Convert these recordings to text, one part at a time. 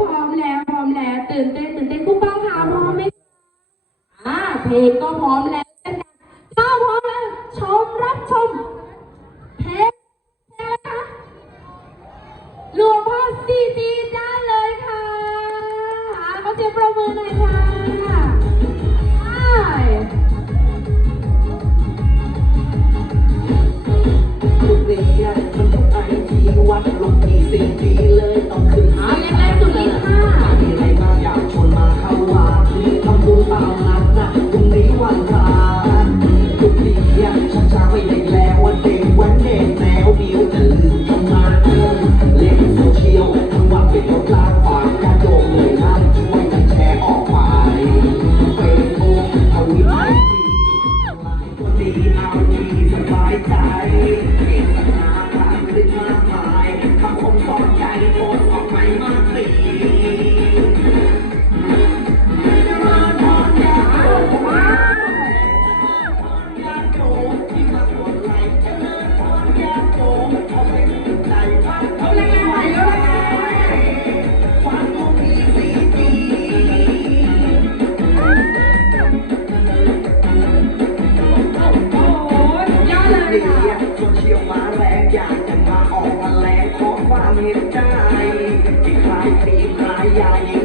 พร้อมแล้วพร้อมแล้ว ตื่นเต้นตื่นเต้นคุณป้องค่ะพร้อมไหมอ่าเพลงก็พร้อมแล้วเช่นกันถ้าพร้อมแล้วชมรับชมเพลงเพลงอะไรคะหลวงพ่อซีดีได้เลยค่ะขอเสียงปรบมือหน่อยค่ะไปทุกเรียนมันทุกไอทีวัดลงกี่สิ่งดีเลยต้อง เอาทีสบายใจเอกสารผ่านขึ้นมากมายคำคมสอนใจโพส មានចាយទីខ្លាយទីខ្លាយយាយ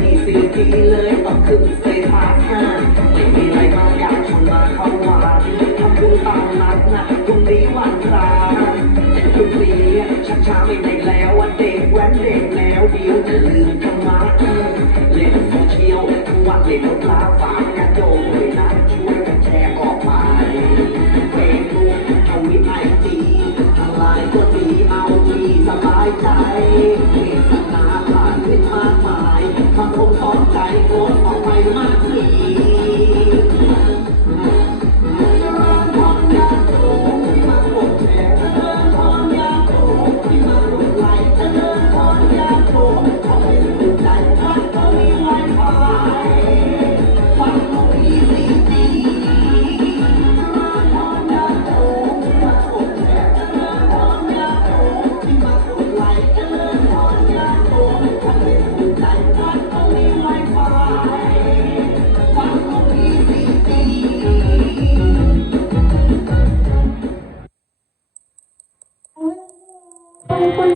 ดีสีดีเลยตอนคืนเซพัห้าไม่มีอะไรมากอยากชวนมาเข้าวัดทำบุญตามนัดนะพรุ่งนี้วันราแต่พรุ่งนี้ช้าช้าไม่ได้แล้ววันเด็กแว้นเด็กแล้วเดี๋ยวจะลืมธรรมะเล่นโซเชียลทั้วันเล่นรถลาฝากกันโดดเลยนะช่วยกันแชร์ออกไปเฟซบุ๊กทวิตไอจีทางไลน์ก็ดีเอาดีสบายใจเวทนา 얼마나 con